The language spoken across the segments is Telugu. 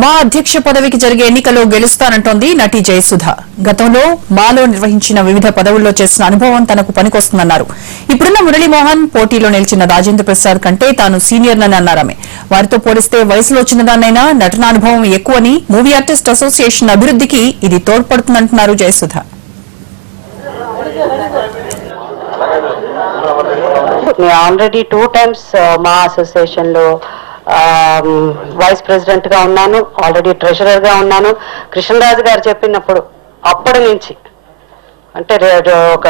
మా అధ్యక్ష పదవికి జరిగే ఎన్నికల్లో గెలుస్తానంటోంది నటి జయసుధ. గతంలో మాలో నిర్వహించిన వివిధ పదవుల్లో చేసిన అనుభవం తనకు పనికొస్తుందన్నారు. ఇప్పుడున్న మురళీమోహన్, పోటీలో నిలిచిన రాజేంద్ర ప్రసాద్ కంటే తాను సీనియర్నని అన్నారామె. వారితో పోలిస్తే వయసులో చిన్నదాన్నైనా నటనానుభవం ఎక్కువని, మూవీ ఆర్టిస్ట్ అసోసియేషన్ అభివృద్ధికి ఇది తోడ్పడుతుందంటున్నారు జయసుధ. ఆల్రెడీ 2 times మా అసోసియేషన్ లో వైస్ ప్రెసిడెంట్ గా ఉన్నాను, ఆల్రెడీ ట్రెజరర్ గా ఉన్నాను. కృష్ణరాజు గారు చెప్పినప్పుడు అప్పటి నుంచి అంటే ఒక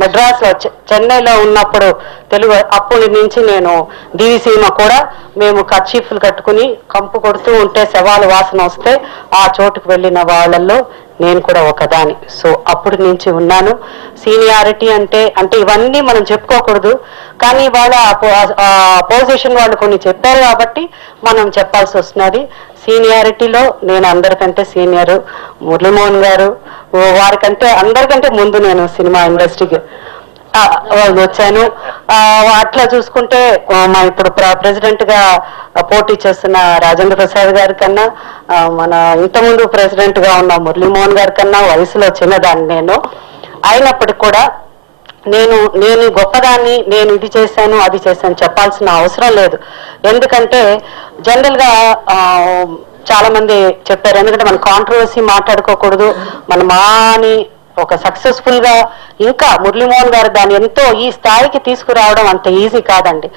మెడ్రాస్ లో చెన్నైలో ఉన్నప్పుడు తెలుగు అప్పటి నుంచి నేను డివిసీమ కూడా మేము కర్చీఫ్లు కట్టుకుని కంపు కొడుతూ ఉంటే శవాలు వాసన వస్తే ఆ చోటుకు వెళ్ళిన వాళ్ళల్లో నేను కూడా ఒకదాని. సో అప్పటి నుంచి ఉన్నాను. సీనియారిటీ అంటే ఇవన్నీ మనం చెప్పుకోకూడదు, కానీ వాళ్ళ అపోజిషన్ వాళ్ళు కొన్ని చెప్పారు కాబట్టి మనం చెప్పాల్సి వస్తున్నది. సీనియారిటీలో నేను అందరికంటే సీనియర్. మురళీమోహన్ గారు వారికంటే అందరికంటే ముందు నేను సినిమా ఇండస్ట్రీకి వచ్చాను. అట్లా చూసుకుంటే మా ఇప్పుడు ప్రెసిడెంట్ గా పోటీ చేస్తున్న రాజేంద్ర ప్రసాద్ గారి కన్నా, మన ఇంతకుముందు ప్రెసిడెంట్ గా ఉన్న మురళీమోహన్ గారి కన్నా వయసులో చిన్నదాన్ని నేను. అయినప్పటికీ కూడా నేను గొప్పదాన్ని, నేను ఇది చేశాను అది చేశాను చెప్పాల్సిన అవసరం లేదు. ఎందుకంటే జనరల్ గా చాలా మంది చెప్పారు, ఎందుకంటే మన కాంట్రవర్సీ మాట్లాడుకోకూడదు. మన మాని ఒక సక్సెస్ఫుల్ గా ఇంకా మురళీమోహన్ గారు దాన్ని ఎంతో ఈ స్థాయికి తీసుకురావడం అంత ఈజీ కాదండి.